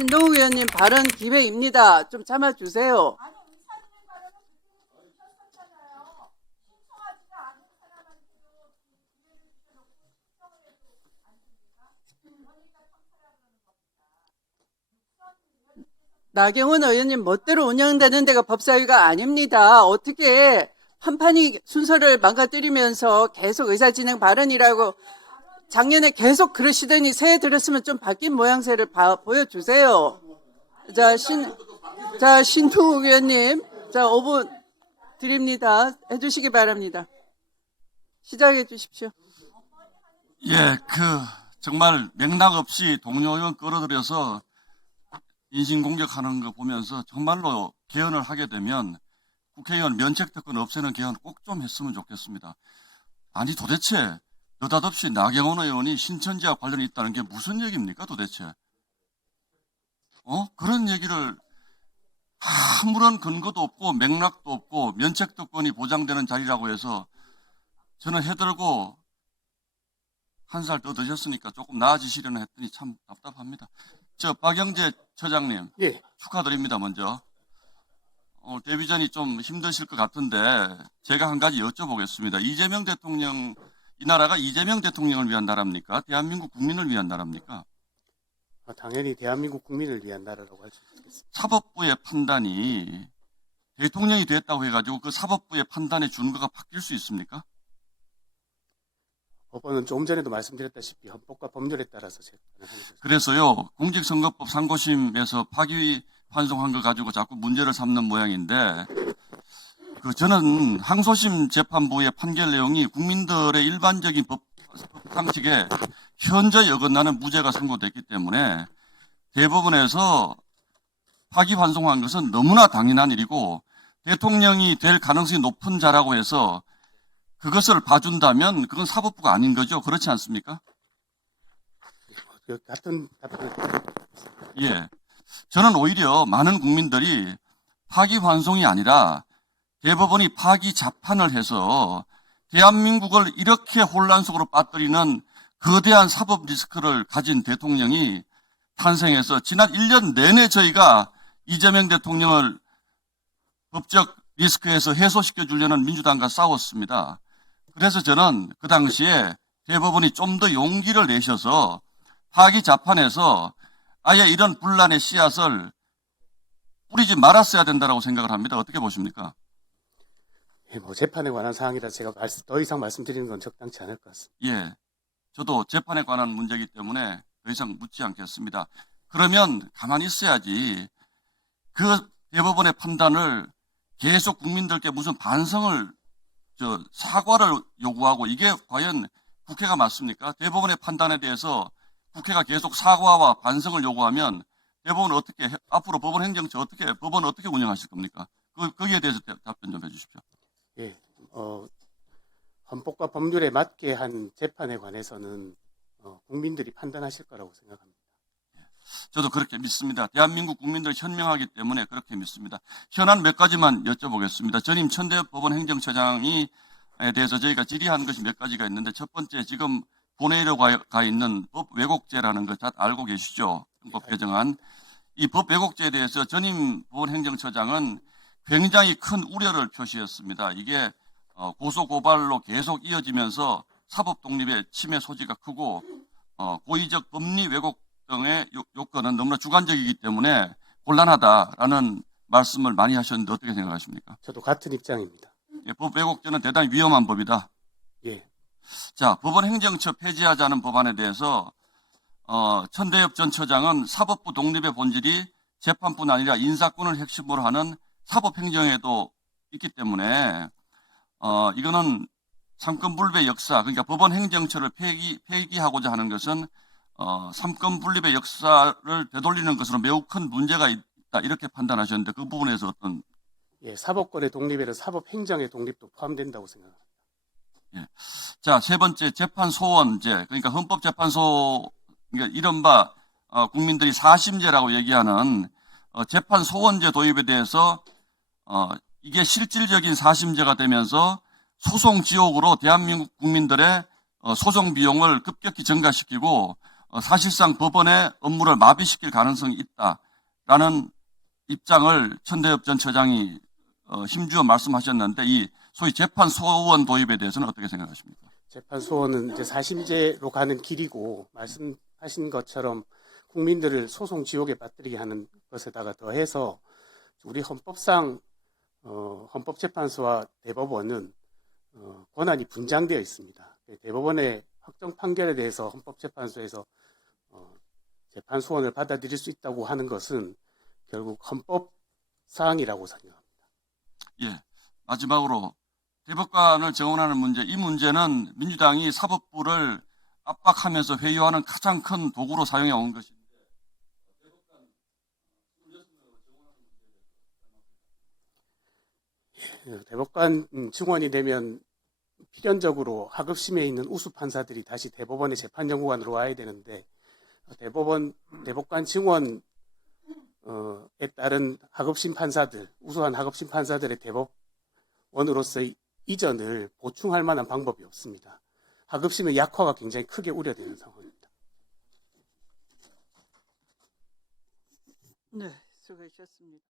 신동욱 의원님 발언 기회입니다. 좀 참아주세요. 아니 의사진행 발언은 그때 주셨었잖아요. 신청하지도 않은 사람한테도 기회를 주셔놓고 신청을 해도 안 됩니까? 그러니까 청사라 그러는 겁니다. 나경원 의원님 멋대로 운영되는 데가 법사위가 아닙니다. 어떻게 한판이 순서를 망가뜨리면서 계속 의사진행 발언이라고 작년에 계속 그러시더니 새해 들었으면 좀 바뀐 모양새를 보여주세요. 자, 신동욱 의원님, 자, 5분 드립니다. 해주시기 바랍니다. 시작해 주십시오. 예, 정말 맥락 없이 동료 의원 끌어들여서 인신공격하는 거 보면서 정말로 개헌을 하게 되면 국회의원 면책특권 없애는 개헌 꼭 좀 했으면 좋겠습니다. 아니 도대체 느닷없이 나경원 의원이 신천지와 관련이 있다는 게 무슨 얘기입니까 도대체? 그런 얘기를 아무런 근거도 없고 맥락도 없고 면책특권이 보장되는 자리라고 해서 저는 해들고 한 살 더 드셨으니까 조금 나아지시려나 했더니 참 답답합니다. 박영재 처장님, 예. 축하드립니다. 먼저 오늘 데뷔전이 좀 힘드실 것 같은데 제가 한 가지 여쭤보겠습니다. 이재명 대통령, 이 나라가 이재명 대통령을 위한 나라입니까? 대한민국 국민을 위한 나라입니까? 당연히 대한민국 국민을 위한 나라라고 할 수 있겠습니다. 사법부의 판단이 대통령이 됐다고 해가지고 그 사법부의 판단의 준거가 바뀔 수 있습니까? 법원은 조금 전에도 말씀드렸다시피 헌법과 법률에 따라서 재판을 하는 것입니다. 그래서요, 공직선거법 상고심에서 파기환송한 거 가지고 자꾸 문제를 삼는 모양인데, 저는 항소심 재판부의 판결 내용이 국민들의 일반적인 법 상식에 현저히 어긋나는 무죄가 선고됐기 때문에 대법원에서 파기환송한 것은 너무나 당연한 일이고 대통령이 될 가능성이 높은 자라고 해서 그것을 봐준다면 그건 사법부가 아닌 거죠. 그렇지 않습니까? 같은 답변을 예. 저는 오히려 많은 국민들이 파기환송이 아니라 대법원이 파기자판을 해서 대한민국을 이렇게 혼란 속으로 빠뜨리는 거대한 사법 리스크를 가진 대통령이 탄생해서 지난 1년 내내 저희가 이재명 대통령을 법적 리스크에서 해소시켜 주려는 민주당과 싸웠습니다. 그래서 저는 그 당시에 대법원이 좀 더 용기를 내셔서 파기자판에서 아예 이런 분란의 씨앗을 뿌리지 말았어야 된다고 생각을 합니다. 어떻게 보십니까? 재판에 관한 사항이라 제가 더 이상 말씀드리는 건 적당치 않을 것 같습니다. 예. 저도 재판에 관한 문제이기 때문에 더 이상 묻지 않겠습니다. 그러면 가만히 있어야지 그 대법원의 판단을 계속 국민들께 무슨 반성을, 사과를 요구하고 이게 과연 국회가 맞습니까? 대법원의 판단에 대해서 국회가 계속 사과와 반성을 요구하면 대법원 앞으로 법원 행정처 법원 어떻게 운영하실 겁니까? 거기에 대해서 답변 좀 해주십시오. 예. 헌법과 법률에 맞게 한 재판에 관해서는 국민들이 판단하실 거라고 생각합니다. 저도 그렇게 믿습니다. 대한민국 국민들 현명하기 때문에 그렇게 믿습니다. 현안 몇 가지만 여쭤보겠습니다. 전임 천대법원 행정처장에 대해서 저희가 질의한 것이 몇 가지가 있는데 첫 번째 지금 본회의로 가 있는 법 왜곡죄라는 거 잘 알고 계시죠? 법 개정안. 이 법 왜곡죄에 대해서 전임 법원 행정처장은 굉장히 큰 우려를 표시했습니다. 이게 고소 고발로 계속 이어지면서 사법 독립의 침해 소지가 크고 고의적 법리 왜곡 등의 요건은 너무나 주관적이기 때문에 곤란하다라는 말씀을 많이 하셨는데 어떻게 생각하십니까? 저도 같은 입장입니다. 예, 법 왜곡죄는 대단히 위험한 법이다. 예. 자, 법원 행정처 폐지하자는 법안에 대해서 천대엽 전 처장은 사법부 독립의 본질이 재판뿐 아니라 인사권을 핵심으로 하는 사법행정에도 있기 때문에 이거는 삼권분립의 역사, 그러니까 법원 행정처를 폐기하고자 하는 것은 삼권분립의 역사를 되돌리는 것으로 매우 큰 문제가 있다 이렇게 판단하셨는데 그 부분에서 어떤? 예, 사법권의 독립에는 사법행정의 독립도 포함된다고 생각합니다. 예. 자, 세 번째 재판 소원제, 그러니까 헌법재판소, 그러니까 이른바 국민들이 사심제라고 얘기하는 재판 소원제 도입에 대해서 이게 실질적인 사심제가 되면서 소송 지옥으로 대한민국 국민들의 소송 비용을 급격히 증가시키고 사실상 법원의 업무를 마비시킬 가능성이 있다라는 입장을 천대엽 전 처장이 힘주어 말씀하셨는데 이 소위 재판 소원 도입에 대해서는 어떻게 생각하십니까? 재판 소원은 이제 사심제로 가는 길이고 말씀하신 것처럼 국민들을 소송 지옥에 빠뜨리게 하는 것에다가 더해서 우리 헌법상 헌법재판소와 대법원은 권한이 분장되어 있습니다. 대법원의 확정 판결에 대해서 헌법재판소에서 재판 소원을 받아들일 수 있다고 하는 것은 결국 헌법 사항이라고 생각합니다. 예. 마지막으로 대법관을 정원하는 문제, 이 문제는 민주당이 사법부를 압박하면서 회유하는 가장 큰 도구로 사용해 온 것입니다. 대법관 증원이 되면 필연적으로 하급심에 있는 우수 판사들이 다시 대법원의 재판연구관으로 와야 되는데 대법관 증원에 따른 하급심 판사들, 우수한 하급심 판사들의 대법원으로서의 이전을 보충할 만한 방법이 없습니다. 하급심의 약화가 굉장히 크게 우려되는 상황입니다. 네, 수고하셨습니다.